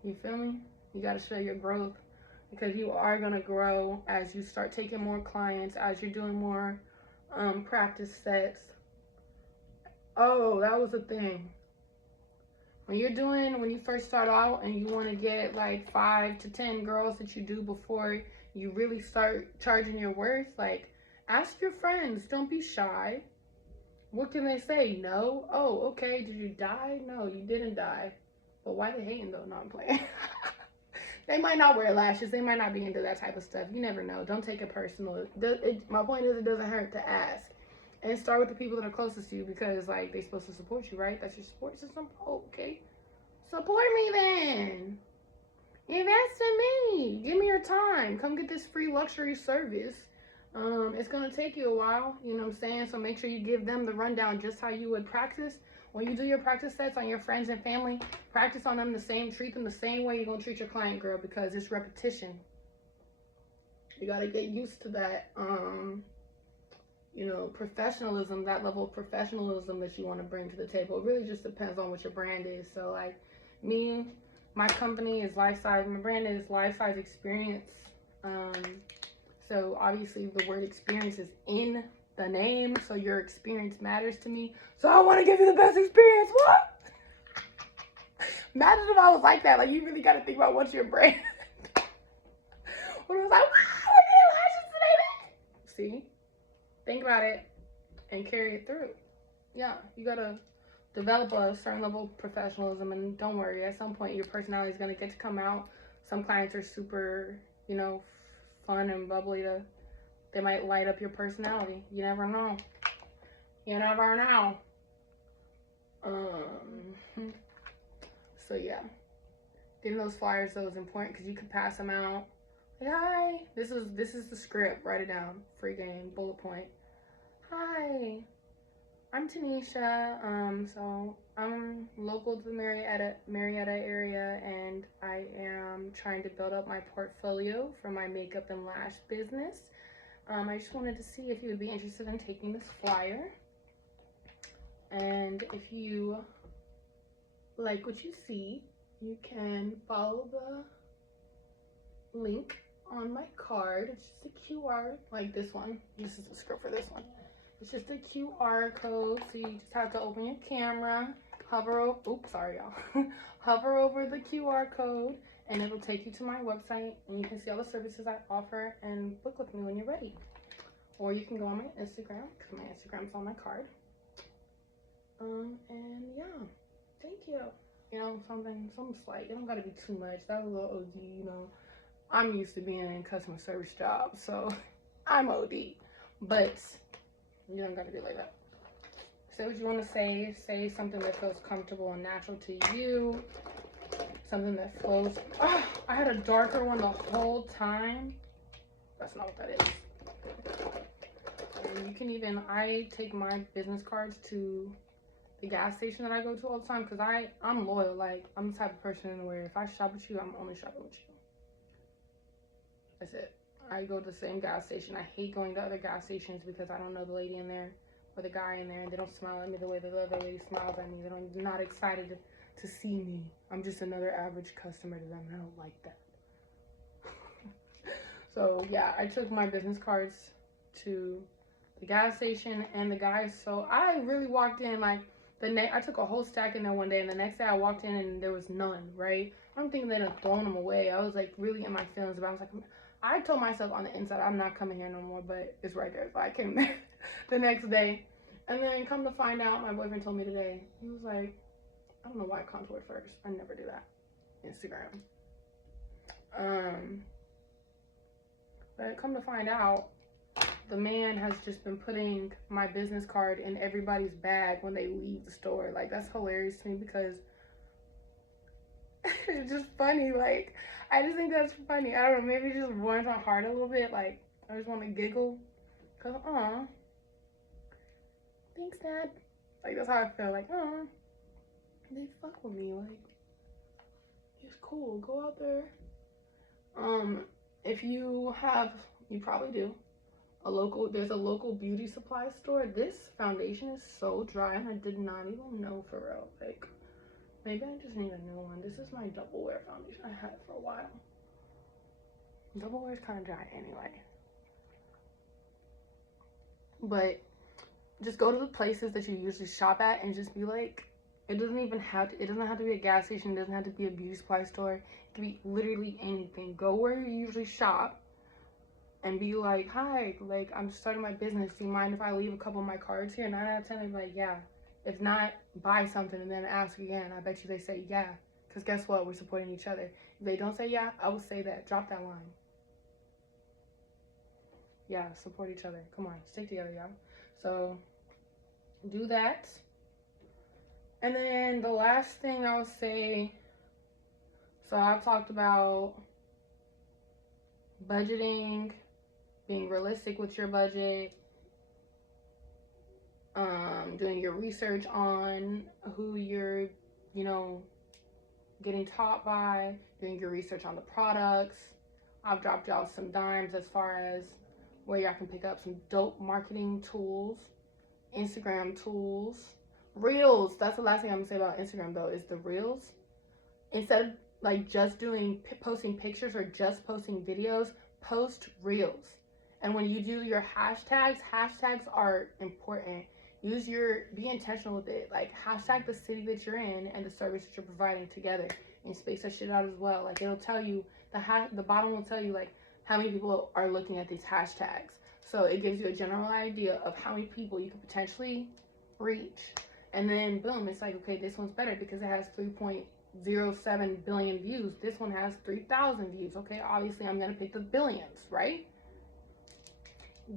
You feel me? You got to show your growth because you are going to grow as you start taking more clients, as you're doing more practice sets. Oh, that was a thing. When you first start out and you want to get like 5 to 10 girls that you do before you really start charging your worth, like, ask your friends. Don't be shy. What can they say? No? Oh, okay. Did you die? No, you didn't die. But why they hating though? No, I'm playing. They might not wear lashes. They might not be into that type of stuff. You never know. Don't take it personal. My point is, it doesn't hurt to ask. And start with the people that are closest to you because, like, they're supposed to support you, right? That's your support system. Oh, okay. Support me then. Invest in me. Give me your time. Come get this free luxury service. It's going to take you a while, you know what I'm saying? So make sure you give them the rundown just how you would practice. When you do your practice sets on your friends and family, practice on them the same, treat them the same way you're going to treat your client, girl, because it's repetition. You got to get used to that, you know, professionalism, that level of professionalism that you want to bring to the table. It really just depends on what your brand is. So, like, me, my company is Life-Size. My brand is Life-Size Experience. So, obviously, the word experience is in the name. So, your experience matters to me. So, I want to give you the best experience. What? Imagine if I was like that. Like, you really got to think about what's your brand. When it was like, wow, we're getting lashes today, man. See? Think about it and carry it through. Yeah, you gotta develop a certain level of professionalism, and don't worry, at some point your personality is gonna get to come out. Some clients are super, you know, fun and bubbly. They might light up your personality. You never know. You never know. So yeah, getting those flyers though is important because you can pass them out. Hi, this is the script. Write it down. Free game, bullet point. Hi, I'm Tanisha. So I'm local to the Marietta area, and I am trying to build up my portfolio for my makeup and lash business. I just wanted to see if you would be interested in taking this flyer, and if you like what you see, you can follow the link on my card. It's just a QR, like this one. This is the script for this one. It's just a QR code, so you just have to open your camera, hover over, oops, sorry y'all, hover over the QR code, and it'll take you to my website, and you can see all the services I offer and book with me when you're ready. Or you can go on my Instagram, because my Instagram's on my card. And yeah, thank you. You know, something slight. It don't gotta be too much. That was a little OD, you know. I'm used to being in customer service jobs, so I'm OD. But you don't gotta be like that. Say what you want to say. Say something that feels comfortable and natural to you. Something that flows. Oh, I had a darker one the whole time. That's not what that is. And you can even, I take my business cards to the gas station that I go to all the time because I'm loyal. Like, I'm the type of person where if I shop with you, I'm only shopping with you. That's it. I go to the same gas station. I hate going to other gas stations because I don't know the lady in there or the guy in there, and they don't smile at me the way the other lady smiles at me. They're not excited to see me. I'm just another average customer to them, and I don't like that. So yeah, I took my business cards to the gas station, and the guys, so I really walked in like I took a whole stack in there one day, and the next day I walked in and there was none, right? I'm thinking they'd have thrown them away. I was like really in my feelings about it. I was like, I told myself on the inside, I'm not coming here no more, but it's right there. So I came there the next day. And then come to find out, my boyfriend told me today, he was like, I don't know why I contoured first. I never do that. Instagram. But come to find out, the man has just been putting my business card in everybody's bag when they leave the store. Like, that's hilarious to me because it's just funny. Like, I just think that's funny. I don't know, maybe it just warms my heart a little bit. Like, I just want to giggle. Because, aw, thanks, Dad. Like, that's how I feel. Like, aw, they fuck with me. Like, it's cool. Go out there. If you probably do, there's a local beauty supply store. This foundation is so dry, and I did not even know for real. Like, maybe I just need a new one. This is my double wear foundation. I had it for a while. Double wear is kind of dry anyway. But just go to the places that you usually shop at and just be like, it doesn't have to be a gas station. It doesn't have to be a beauty supply store. It can be literally anything. Go where you usually shop and be like, hi, like, I'm starting my business. Do you mind if I leave a couple of my cards here? 9 out of 10, they'd be like, yeah. If not, buy something and then ask again. I bet you they say yeah. Because guess what? We're supporting each other. If they don't say yeah, I will say that. Drop that line. Yeah, support each other. Come on, stick together, y'all. So do that. And then the last thing I'll say So I've talked about budgeting, being realistic with your budget, doing your research on who you're, getting taught by, doing your research on the products. I've dropped y'all some dimes as far as where y'all can pick up some dope marketing tools, Instagram tools, reels. That's the last thing I'm gonna say about Instagram though, is the reels. Instead of like just posting pictures or just posting videos, post reels. And when you do your hashtags are important. Be intentional with it. Like hashtag the city that you're in and the service that you're providing together, and space that shit out as well. Like it'll tell you, the bottom will tell you like how many people are looking at these hashtags. So it gives you a general idea of how many people you could potentially reach. And then boom, it's like, okay, this one's better because it has 3.07 billion views. This one has 3,000 views. Okay, obviously I'm gonna pick the billions, right?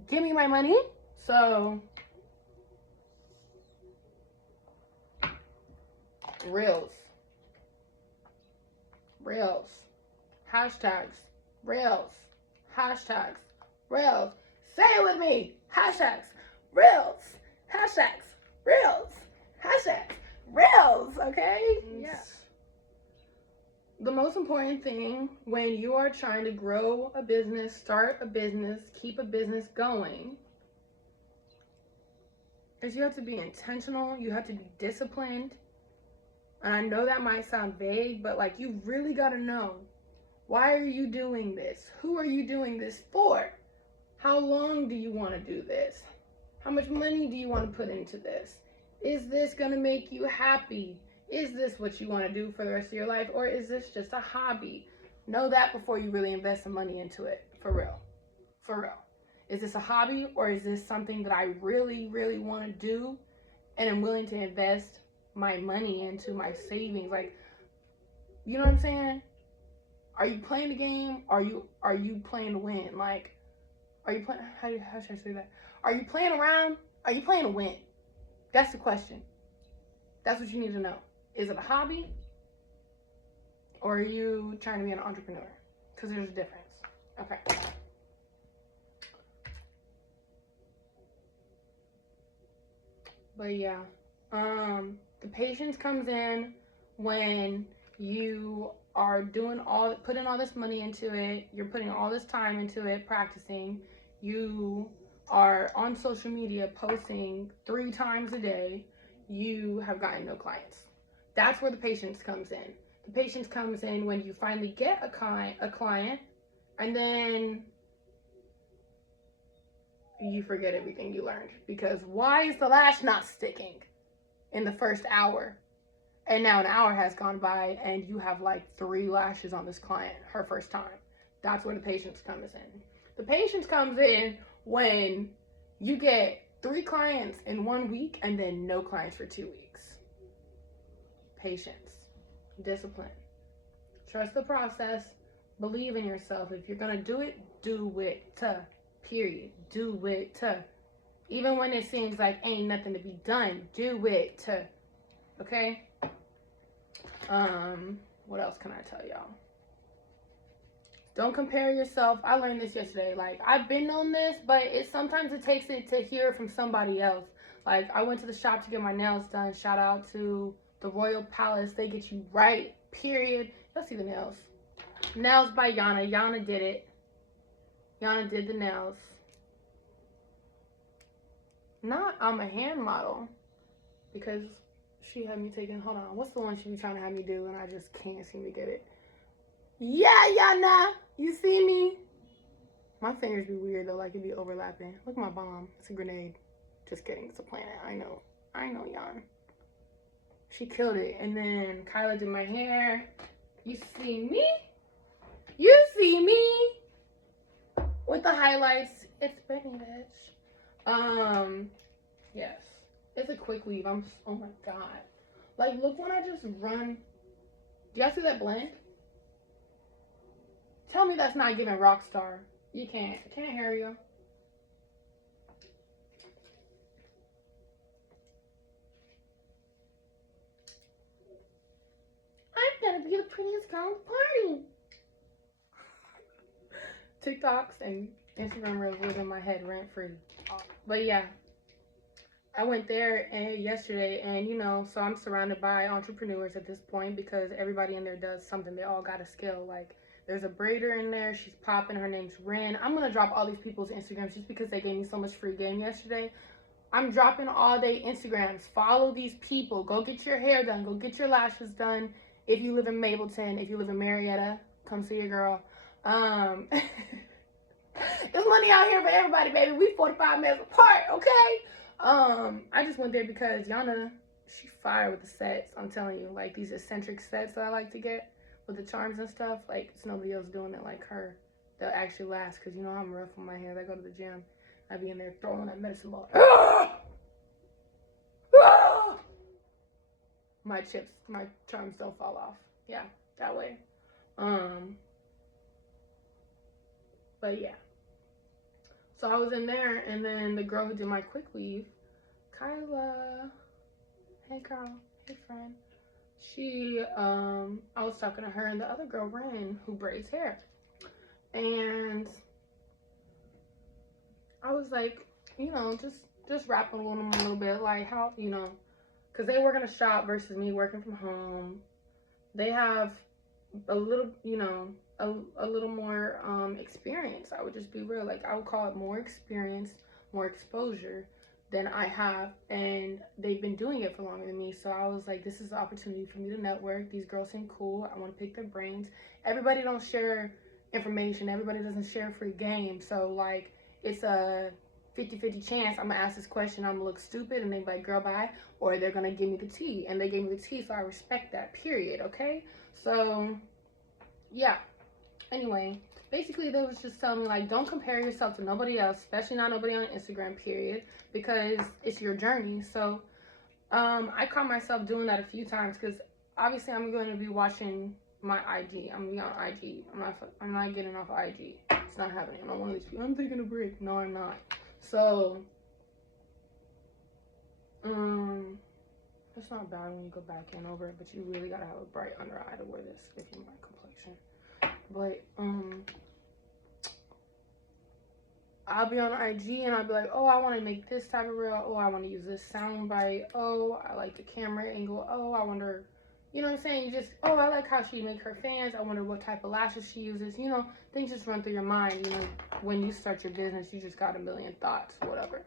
Give me my money. So reels, hashtags, reels, hashtags, reels. Say it with me. Hashtags, reels, hashtags, reels, hashtags, reels. Okay? Yes. The most important thing when you are trying to grow a business, start a business, keep a business going, is you have to be intentional. You have to be disciplined. And I know that might sound vague, but like you really got to know, why are you doing this? Who are you doing this for? How long do you want to do this? How much money do you want to put into this? Is this going to make you happy? Is this what you want to do for the rest of your life? Or is this just a hobby? Know that before you really invest some money into it. For real. For real. Is this a hobby, or is this something that I really, really want to do and I'm willing to invest my money into, my savings? Like, you know what I'm saying? Are you playing the game? Are you playing to win? Like, are you playing, how should I say that? Are you playing around? Are you playing to win? That's the question. That's what you need to know. Is it a hobby, or are you trying to be an entrepreneur? Because there's a difference. Okay. But yeah, the patience comes in when you are putting all this money into it. You're putting all this time into it, practicing. You are on social media posting 3 times a day. You have gotten no clients. That's where the patience comes in. The patience comes in when you finally get a client, and then you forget everything you learned. Because why is the lash not sticking in the first hour? And now an hour has gone by and you have like 3 lashes on this client her first time. That's where the patience comes in. The patience comes in when you get 3 clients in 1 week and then no clients for 2 weeks. Patience, discipline, trust the process, believe in yourself. If you're gonna do it, do it. Period. Do it. Even when it seems like ain't nothing to be done, do it. Okay? What else can I tell y'all? Don't compare yourself. I learned this yesterday. Like, I've been on this, but sometimes it takes it to hear from somebody else. Like, I went to the shop to get my nails done. Shout out to the Royal Palace. They get you right. Period. Let's see the nails. Nails by Yana. Yana did it. Yana did the nails. I'm a hand model, because she had me taking, hold on, what's the one she be trying to have me do and I just can't seem to get it? Yeah, Yana, you see me? My fingers be weird though, like it be overlapping. Look at my bomb. It's a grenade. Just kidding, it's a planet. I know, Yana. She killed it. And then Kyla did my hair. You see me? You see me? With the highlights. It's Brittany, bitch. Yes. It's a quick weave. Oh my god. Like, look when I just run. Do y'all see that blend? Tell me that's not giving rock star. You can't. I can't hear you. I'm gotta be the prettiest girl at the party. TikToks and Instagram reels live in my head rent free. But yeah, I went there yesterday, and you know, so I'm surrounded by entrepreneurs at this point because everybody in there does something. They all got a skill. Like, there's a braider in there. She's popping. Her name's Ren. I'm gonna drop all these people's Instagrams just because they gave me so much free game yesterday. I'm dropping all day Instagrams. Follow these people. Go get your hair done. Go get your lashes done. If you live in Mableton, if you live in Marietta, come see your girl. There's money out here for everybody, baby. We 45 minutes apart, okay? I just went there because Yana, she fire with the sets. I'm telling you, like these eccentric sets that I like to get with the charms and stuff. Like, it's nobody else doing it like her. They'll actually last, because you know I'm rough on my hair. I go to the gym. I be in there throwing that medicine ball. My chips, my charms don't fall off. Yeah, that way. But yeah. So I was in there, and then the girl who did my quick weave, Kyla, hey girl, hey friend. She, I was talking to her and the other girl, Ren, who braids hair. And I was like, you know, just rapping with them a little bit, like how, you know, because they work in a shop versus me working from home. They have a little, you know, a little more experience. I would just be real. Like, I would call it more experience, more exposure than I have. And they've been doing it for longer than me. So I was like, this is an opportunity for me to network. These girls seem cool. I want to pick their brains. Everybody don't share information. Everybody doesn't share free game. So, like, it's a 50-50 chance I'm gonna ask this question, I'm gonna look stupid, and they be like, girl, bye, or they're gonna give me the tea, and they gave me the tea, so I respect that, period, okay? So, yeah. Anyway, basically, they was just telling me, like, don't compare yourself to nobody else, especially not nobody on Instagram, period, because it's your journey. So, I caught myself doing that a few times, because obviously I'm going to be watching my IG. I'm gonna be on IG. I'm not getting off IG. It's not happening. I'm not one of these people. I'm taking a break. No, I'm not. So, it's not bad when you go back in over it, but you really gotta have a bright under eye to wear this if you my complexion. But I'll be on IG and I'll be like, oh, I want to make this type of reel. Oh, I want to use this sound bite. Oh, I like the camera angle. Oh, I wonder, you know what I'm saying? You just, oh, I like how she make her fans. I wonder what type of lashes she uses. You know, things just run through your mind. You know, when you start your business, you just got a million thoughts, whatever.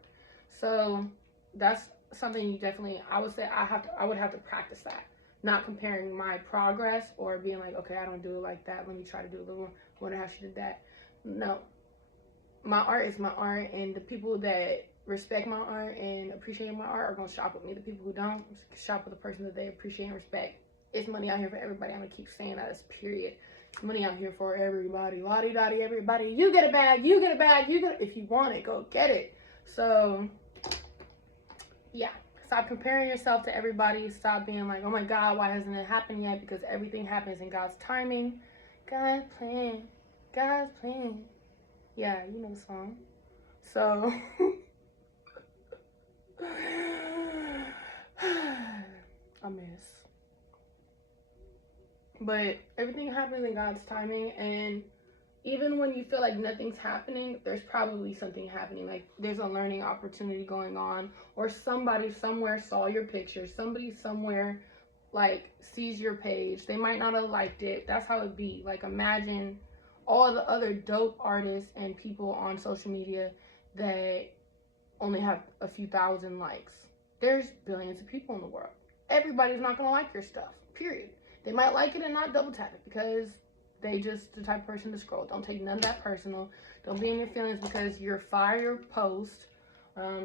So that's something you definitely, I would say I would have to practice that. Not comparing my progress or being like, okay, I don't do it like that. Let me try to do a little more. Wonder how she did that. No. My art is my art, and the people that respect my art and appreciate my art are going to shop with me. The people who don't, shop with the person that they appreciate and respect. It's money out here for everybody. I'm going to keep saying that as period. It's money out here for everybody. Lottie-dottie, everybody. You get a bag, you get a bag, you get it. If you want it, go get it. So, yeah. Stop comparing yourself to everybody. Stop being like, oh my God, why hasn't it happened yet? Because everything happens in God's timing. God's plan. God's plan. Yeah, you know the song. So, a mess. But everything happens in God's timing, and even when you feel like nothing's happening, there's probably something happening. Like, there's a learning opportunity going on, or somebody somewhere saw your picture. Somebody somewhere, like, sees your page. They might not have liked it. That's how it be. Like, imagine all the other dope artists and people on social media that only have a few thousand likes. There's billions of people in the world. Everybody's not gonna like your stuff, period. They might like it and not double tap it because they just the type of person to scroll. Don't take none of that personal. Don't be in your feelings because your fire post,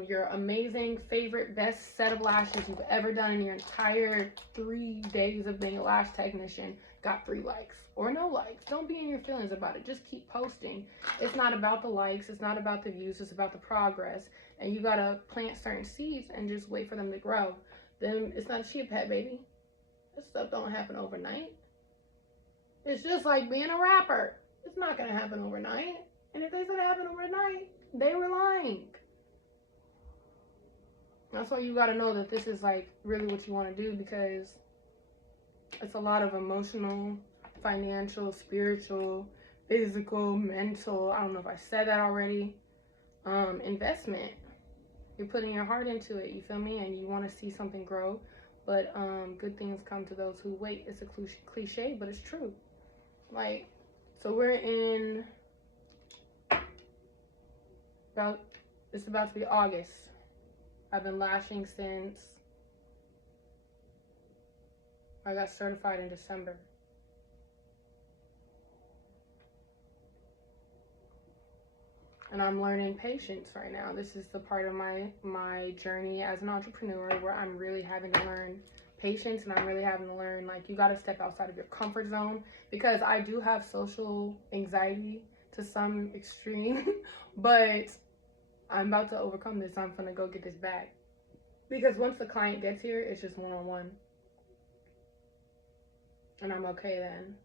your amazing, favorite, best set of lashes you've ever done in your entire 3 days of being a lash technician got 3 likes or no likes. Don't be in your feelings about it. Just keep posting. It's not about the likes. It's not about the views. It's about the progress. And you gotta plant certain seeds and just wait for them to grow. Then it's not a chia pet, baby. This stuff don't happen overnight. It's just like being a rapper. It's not gonna happen overnight. And if they said it happened overnight, they were lying. That's why you gotta know that this is like really what you wanna do, because It's a lot of emotional, financial, spiritual, physical, mental, I don't know if I said that already, investment. You're putting your heart into it, you feel me? And you want to see something grow. But good things come to those who wait. It's a cliche, but it's true. Like, so we're in it's about to be August. I've been lashing since I got certified in December. And I'm learning patience right now. This is the part of my journey as an entrepreneur where I'm really having to learn patience, and I'm really having to learn, like, you got to step outside of your comfort zone, because I do have social anxiety to some extreme, but I'm about to overcome this. I'm gonna go get this bag, because once the client gets here, it's just one-on-one, and I'm okay then.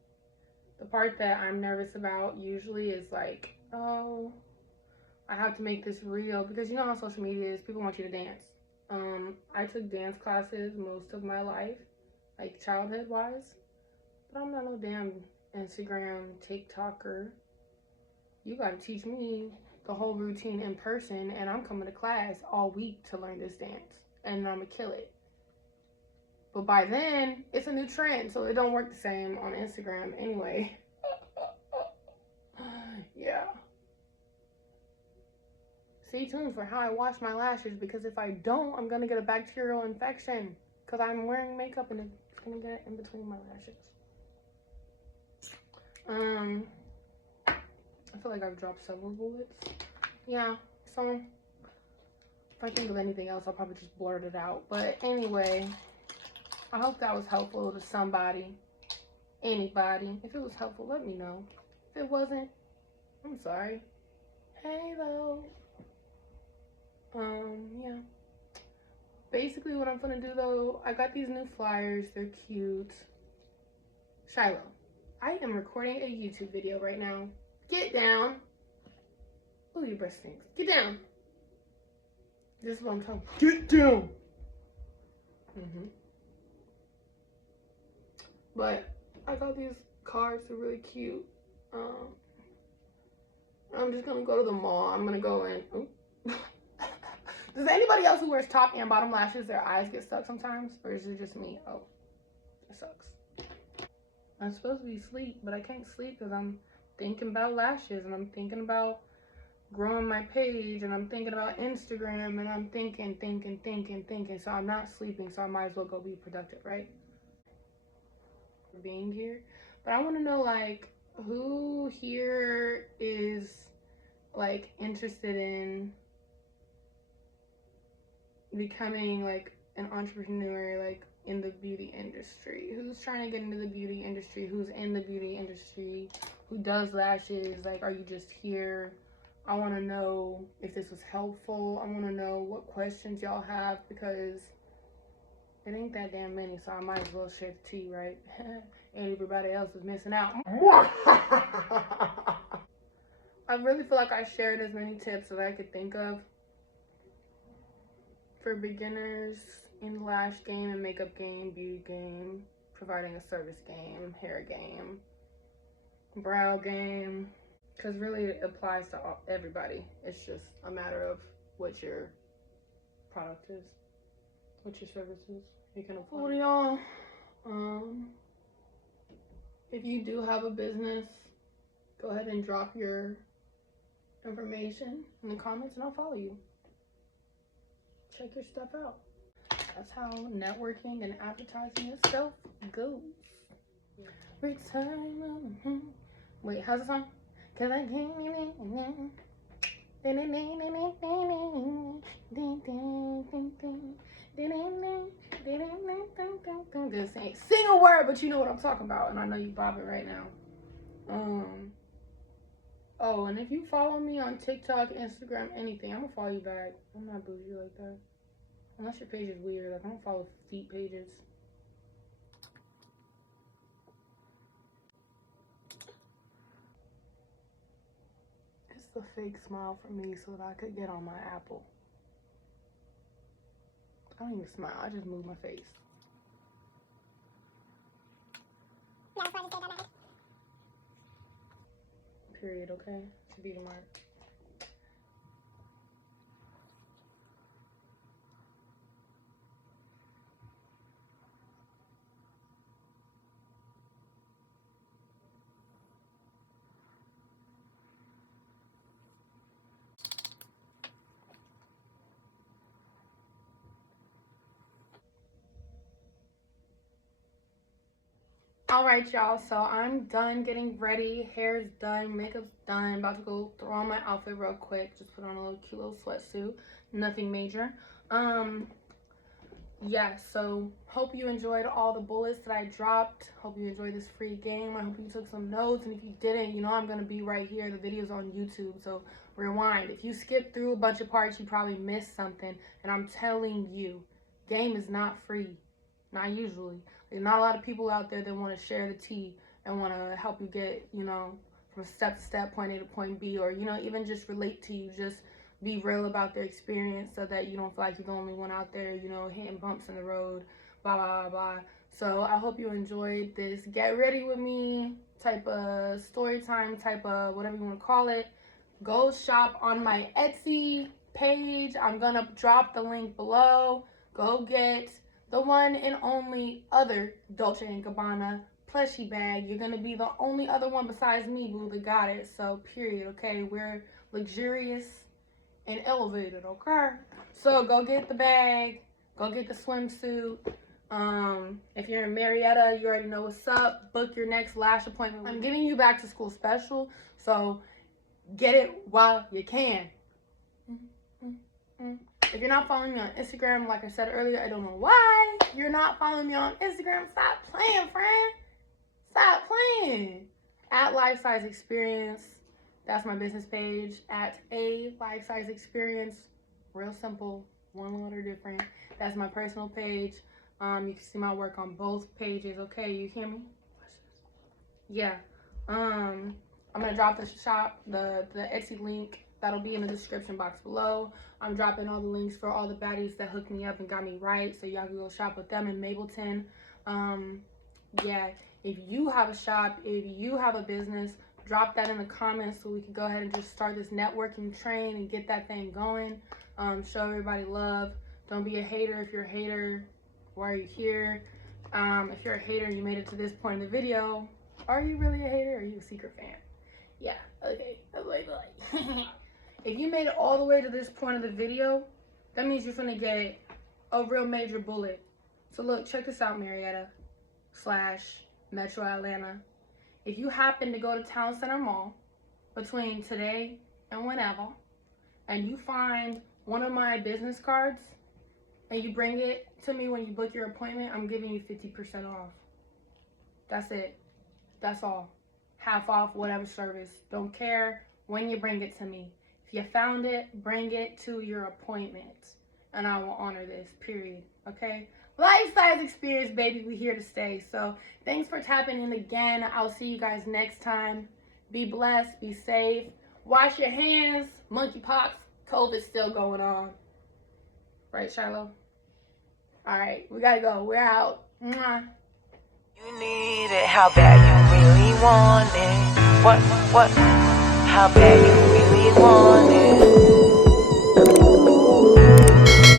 The part that I'm nervous about usually is like, oh, I have to make this real, because you know how social media is, people want you to dance. I took dance classes most of my life, like childhood wise, but I'm not no damn Instagram TikToker. You gotta teach me the whole routine in person, and I'm coming to class all week to learn this dance, and I'm gonna kill it. But by then, it's a new trend, so it don't work the same on Instagram anyway. Yeah. Stay tuned for how I wash my lashes, because if I don't, I'm gonna get a bacterial infection, because I'm wearing makeup and it's gonna get in between my lashes. I feel like I've dropped several bullets. Yeah, so if I think of anything else, I'll probably just blurt it out. But anyway, I hope that was helpful to somebody, anybody. If it was helpful, let me know. If it wasn't, I'm sorry. Hey though. Yeah. Basically what I'm gonna do though, I got these new flyers, they're cute. Shiloh, I am recording a YouTube video right now. Get down. Oh, your breast stinks. Get down. This is what I'm talking about. Get down. But I got these cards, they're really cute. I'm just gonna go to the mall. I'm gonna go in. Does anybody else who wears top and bottom lashes, their eyes get stuck sometimes? Or is it just me? Oh, it sucks. I'm supposed to be asleep, but I can't sleep because I'm thinking about lashes, and I'm thinking about growing my page, and I'm thinking about Instagram, and I'm thinking. So I'm not sleeping, so I might as well go be productive, right? For being here. But I want to know, like, who here is, like, interested in becoming, like, an entrepreneur, like, in the beauty industry? Who's trying to get into the beauty industry? Who's in the beauty industry? Who does lashes? Like, are you just here? I want to know if this was helpful. I want to know what questions y'all have, because it ain't that damn many, so I might as well share the tea, right? And everybody else is missing out. I really feel like I shared as many tips as I could think of for beginners in the lash game and makeup game, beauty game, providing a service game, hair game, brow game, because really it applies to everybody. It's just a matter of what your product is, what your service is. You can apply. Well, y'all, if you do have a business, go ahead and drop your information in the comments and I'll follow you. Check your stuff out. That's how networking and advertising itself goes. Return. Wait, how's the song? Cause I just ain't sing a word, but you know what I'm talking about, and I know you bobbing right now. Oh, and if you follow me on TikTok, Instagram, anything, I'm gonna follow you back. I'm not bougie like that. Unless your page is weird. Like, I don't follow feet pages. It's the fake smile for me so that I could get on my Apple. I don't even smile. I just move my face. period, okay? To be the mark. All right, y'all, so I'm done getting ready. Hair's done, makeup's done. About to go throw on my outfit real quick. Just put on a little cute little sweatsuit. Nothing major. Yeah, so hope you enjoyed all the bullets that I dropped. Hope you enjoyed this free game. I hope you took some notes, and if you didn't, you know I'm gonna be right here. The video's on YouTube, so rewind. If you skip through a bunch of parts, you probably missed something, and I'm telling you, game is not free. Not usually. There's not a lot of people out there that want to share the tea and want to help you get, you know, from step to step, point A to point B, or, you know, even just relate to you. Just be real about their experience so that you don't feel like you're the only one out there, you know, hitting bumps in the road, blah, blah, blah, blah. So I hope you enjoyed this get ready with me type of story time, type of whatever you want to call it. Go shop on my Etsy page. I'm going to drop the link below. Go get the one and only other Dolce & Gabbana plushie bag. You're going to be the only other one besides me, boo, that got it. So, period, okay? We're luxurious and elevated, okay? So, go get the bag. Go get the swimsuit. If you're in Marietta, you already know what's up. Book your next lash appointment. I'm giving you back to school special, so get it while you can. If you're not following me on Instagram, like I said earlier, I don't know why you're not following me on Instagram. Stop playing, friend. Stop playing. At Life Size Experience. That's my business page. At A Life Size Experience. Real simple. One letter different. That's my personal page. You can see my work on both pages. Okay, you hear me? Yeah. I'm gonna drop the shop, the Etsy link. That'll be in the description box below. I'm dropping all the links for all the baddies that hooked me up and got me right, so y'all can go shop with them in MABLETON. Yeah, if you have a shop, if you have a business, drop that in the comments so we can go ahead and just start this networking train and get that thing going. Show everybody love. Don't be a hater. If you're a hater, why are you here? If you're a hater and you made it to this point in the video, are you really a hater or are you a secret fan? Yeah, okay. If you made it all the way to this point of the video, that means you're gonna get a real major bullet. So look, check this out, Marietta / Metro Atlanta. If you happen to go to Town Center Mall between today and whenever, and you find one of my business cards and you bring it to me when you book your appointment, I'm giving you 50% off. That's it. That's all. Half off whatever service. Don't care when you bring it to me. If you found it, bring it to your appointment, and I will honor this, period, okay? Life Size Experience, baby, we here to stay. So thanks for tapping in again. I'll see you guys next time. Be blessed, be safe. Wash your hands. Monkeypox, COVID's still going on. Right, Shiloh? All right, we gotta go. We're out. Mwah. You need it, how bad you really want it. What, how bad you really want it.